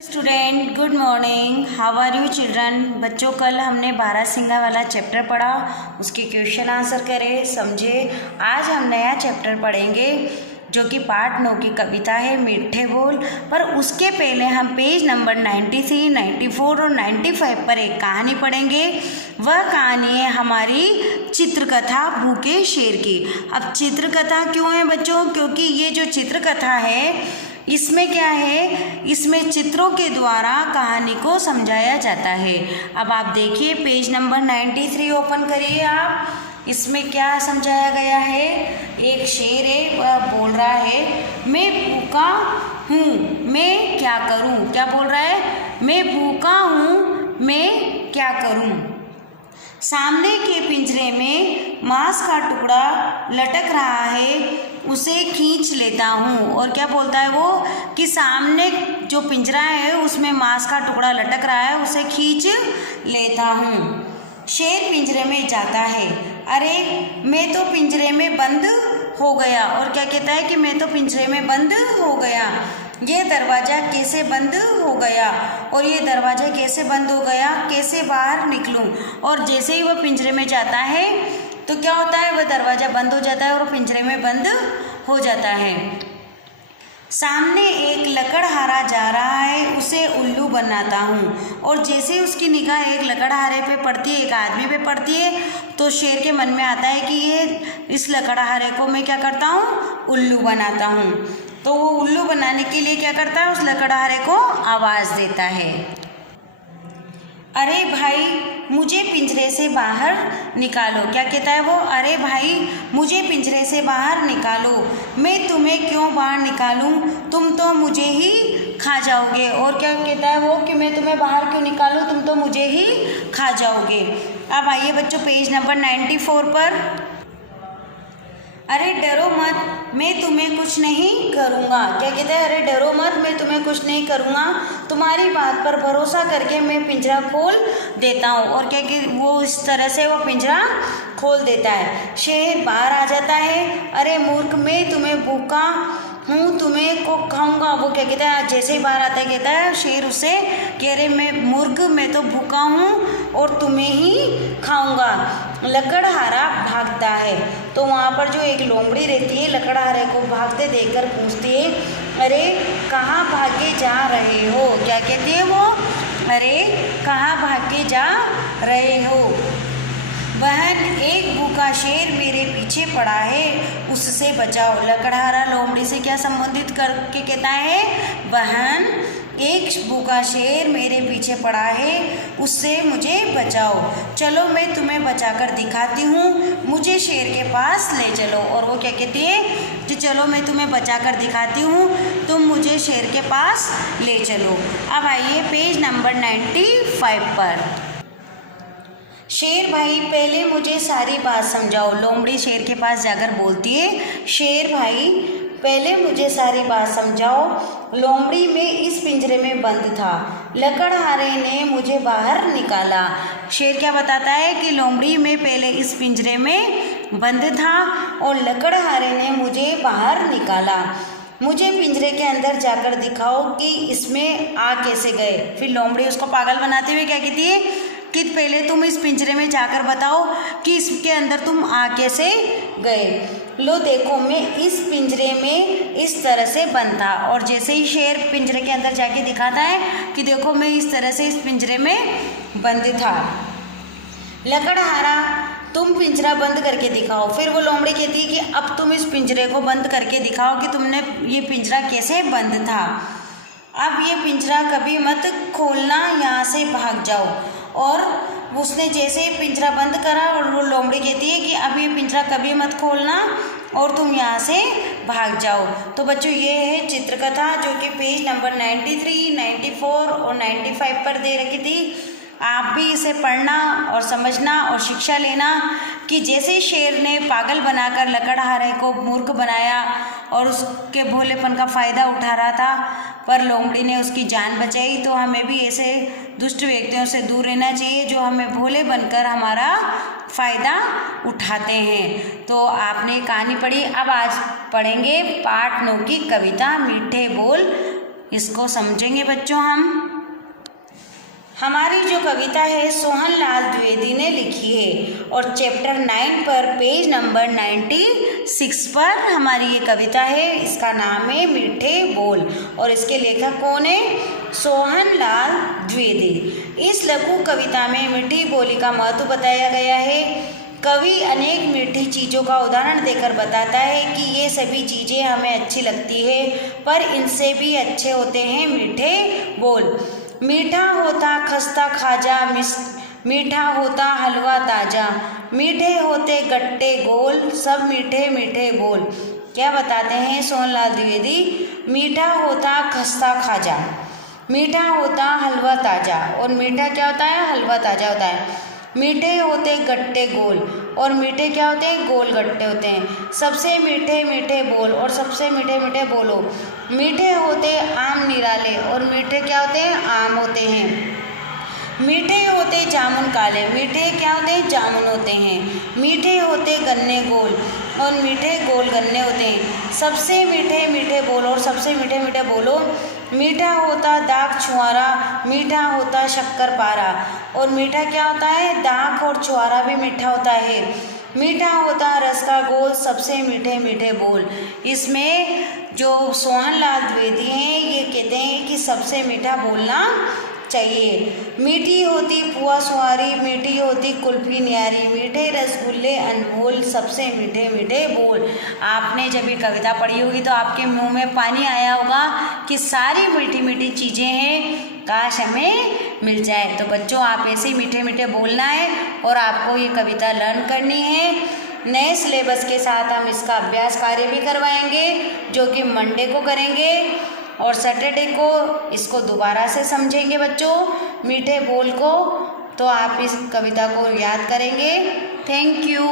Student good morning, how are you children. बच्चों, कल हमने बारहसिंगा वाला चैप्टर पढ़ा, उसके क्वेश्चन आंसर करे, समझे। आज हम नया चैप्टर पढ़ेंगे जो कि पार्ट 9 की कविता है मीठे बोल। पर उसके पहले हम पेज नंबर 93, 94 और 95 पर एक कहानी पढ़ेंगे। वह कहानी है हमारी चित्रकथा भूखे शेर की। अब चित्रकथा क्यों है बच्चों? क्योंकि ये जो चित्रकथा है इसमें क्या है, इसमें चित्रों के द्वारा कहानी को समझाया जाता है। अब आप देखिए पेज नंबर 93 ओपन करिए आप। इसमें क्या समझाया गया है? एक शेर है, वह बोल रहा है मैं भूखा हूँ, मैं क्या करूँ। क्या बोल रहा है? मैं भूखा हूँ, मैं क्या करूँ। सामने के पिंजरे में मांस का टुकड़ा लटक रहा है, उसे खींच लेता हूँ। और क्या बोलता है वो कि सामने जो पिंजरा है उसमें मांस का टुकड़ा लटक रहा है, उसे खींच लेता हूँ। शेर पिंजरे में जाता है। अरे मैं तो पिंजरे में बंद हो गया। और क्या कहता है कि मैं तो पिंजरे में बंद हो गया। ये दरवाज़ा कैसे बंद हो गया, और ये दरवाज़ा कैसे बंद हो गया, कैसे बाहर निकलूं। और जैसे ही वह पिंजरे में जाता है तो क्या होता है, वह दरवाज़ा बंद हो जाता है और पिंजरे में बंद हो जाता है। सामने एक लकड़हारा जा रहा है, उसे उल्लू बनाता हूँ। और जैसे ही उसकी निगाह एक लकड़हारे पे पड़ती है, एक आदमी पे पड़ती है, तो शेर के मन में आता है कि ये इस लकड़हारे को मैं क्या करता हूँ, उल्लू बनाता हूँ। तो वो उल्लू बनाने के लिए क्या करता है, उस लकड़हारे को आवाज़ देता है। अरे भाई मुझे पिंजरे से बाहर निकालो। क्या कहता है वो? अरे भाई मुझे पिंजरे से बाहर निकालो, मैं तुम्हें क्यों बाहर निकालूं, तुम तो मुझे ही खा जाओगे। और क्या कहता है वो कि मैं तुम्हें बाहर क्यों निकालूं, तुम तो मुझे ही खा जाओगे। अब आइए बच्चों पेज नंबर 94 पर। अरे डरो मत, मैं तुम्हें कुछ नहीं करूँगा। क्या कहते हैं? अरे डरो मत, मैं तुम्हें कुछ नहीं करूँगा, तुम्हारी बात पर भरोसा करके मैं पिंजरा खोल देता हूँ। और क्या कि वो इस तरह से वो पिंजरा खोल देता है। शेर बाहर आ जाता है। अरे मूर्ख, मैं तुम्हें भूखा हूँ, तुम्हें को खाऊंगा। वो क्या कहता है? जैसे ही बाहर आता है कहता है शेर उससे कि अरे मैं मूर्ख, मैं तो भूखा हूँ और तुम्हें ही खाऊंगा। लकड़हारा भागता है तो वहाँ पर जो एक लोमड़ी रहती है लकड़हारे को भागते देखकर पूछती है, अरे कहाँ भागे जा रहे हो। क्या कहती है वो? अरे कहाँ भागे जा रहे हो। बहन एक भूखा शेर मेरे पीछे पड़ा है, उससे बचाओ। लकड़हारा लोमड़ी से क्या संबंधित करके कहता है? बहन एक भूखा शेर मेरे पीछे पड़ा है, उससे मुझे बचाओ। चलो मैं तुम्हें बचाकर दिखाती हूँ, मुझे शेर के पास ले चलो। और वो क्या कहती है कि चलो मैं तुम्हें बचाकर दिखाती हूँ, तुम मुझे शेर के पास ले चलो। अब आइए पेज नंबर 95 पर। शेर भाई पहले मुझे सारी बात समझाओ। लोमड़ी शेर के पास जाकर बोलती है, शेर भाई पहले मुझे सारी बात समझाओ। लोमड़ी में इस पिंजरे में बंद था, लकड़हारे ने मुझे बाहर निकाला। शेर क्या बताता है कि लोमड़ी में पहले इस पिंजरे में बंद था और लकड़हारे ने मुझे बाहर निकाला। मुझे पिंजरे के अंदर जाकर दिखाओ कि इसमें आ कैसे गए। फिर लोमड़ी उसको पागल बनाते हुए क्या कहती है कि पहले तुम इस पिंजरे में जाकर बताओ कि इसके अंदर तुम आ कैसे गए। लो देखो, मैं इस पिंजरे में इस तरह से बंद था। और जैसे ही शेर पिंजरे के अंदर जाके दिखाता है कि देखो मैं इस तरह से इस पिंजरे में बंद था। लकड़हारा तुम पिंजरा बंद करके दिखाओ। फिर वो लोमड़ी कहती है कि अब तुम इस पिंजरे को बंद करके दिखाओ कि तुमने ये पिंजरा कैसे बंद था। अब ये पिंजरा कभी मत खोलना, यहाँ से भाग जाओ। और उसने जैसे ही पिंजरा बंद करा और वो लोमड़ी कहती है कि अब ये पिंजरा कभी मत खोलना और तुम यहाँ से भाग जाओ। तो बच्चों ये है चित्रकथा जो कि पेज नंबर 93, 94 और 95 पर दे रखी थी। आप भी इसे पढ़ना और समझना और शिक्षा लेना कि जैसे शेर ने पागल बनाकर लकड़हारे को मूर्ख बनाया और उसके भोलेपन का फ़ायदा उठा रहा था, पर लोमड़ी ने उसकी जान बचाई। तो हमें भी ऐसे दुष्ट व्यक्तियों से दूर रहना चाहिए जो हमें भोले बनकर हमारा फ़ायदा उठाते हैं। तो आपने कहानी पढ़ी। अब आज पढ़ेंगे पार्ट 9 की कविता मीठे बोल इसको समझेंगे बच्चों हम। हमारी जो कविता है सोहन लाल द्विवेदी ने लिखी है और चैप्टर 9 पर पेज नंबर 96 पर हमारी ये कविता है। इसका नाम है मीठे बोल और इसके लेखक कौन है? सोहन लाल द्विवेदी। इस लघु कविता में मीठी बोली का महत्व बताया गया है। कवि अनेक मीठी चीज़ों का उदाहरण देकर बताता है कि ये सभी चीज़ें हमें अच्छी लगती है, पर इनसे भी अच्छे होते हैं मीठे बोल। मीठा होता खस्ता खाजा, मीठा होता हलवा ताजा, मीठे होते गट्टे गोल, सब मीठे मीठे बोल। क्या बताते हैं सोहन लाल द्विवेदी? मीठा होता खस्ता खाजा, मीठा होता हलवा ताजा, और मीठा क्या होता है? हलवा ताजा होता है। मीठे होते गट्टे गोल, और मीठे क्या होते हैं? गोल गट्टे होते हैं। सबसे मीठे मीठे बोल, और सबसे मीठे मीठे बोलो। मीठे होते आम निराले, और मीठे क्या होते हैं? आम होते हैं। मीठे होते जामुन काले, मीठे क्या होते हैं? जामुन होते हैं। मीठे होते गन्ने गोल, और मीठे गोल गन्ने होते हैं। सबसे मीठे मीठे बोलो, और सबसे मीठे मीठे बोलो। मीठा होता दाख छुआरा, मीठा होता शक्कर पारा, और मीठा क्या होता है? दाख और छुआरा भी मीठा होता है। मीठा होता रस का गोल, सबसे मीठे मीठे बोल। इसमें जो सोहन लाल द्विवेदी हैं ये कहते हैं कि सबसे मीठा बोलना चाहिए। मीठी होती पुआ सुहारी, मीठी होती कुल्फी न्यारी, मीठे रसगुल्ले अनमोल, सबसे मीठे मीठे बोल। आपने जब ये कविता पढ़ी होगी तो आपके मुंह में पानी आया होगा कि सारी मीठी मीठी चीज़ें हैं, काश हमें मिल जाए। तो बच्चों आप ऐसे ही मीठे मीठे बोलना है और आपको ये कविता लर्न करनी है। नए सिलेबस के साथ हम इसका अभ्यास कार्य भी करवाएंगे जो कि मंडे को करेंगे, और सैटरडे को इसको दोबारा से समझेंगे बच्चों मीठे बोल को। तो आप इस कविता को याद करेंगे। Thank you.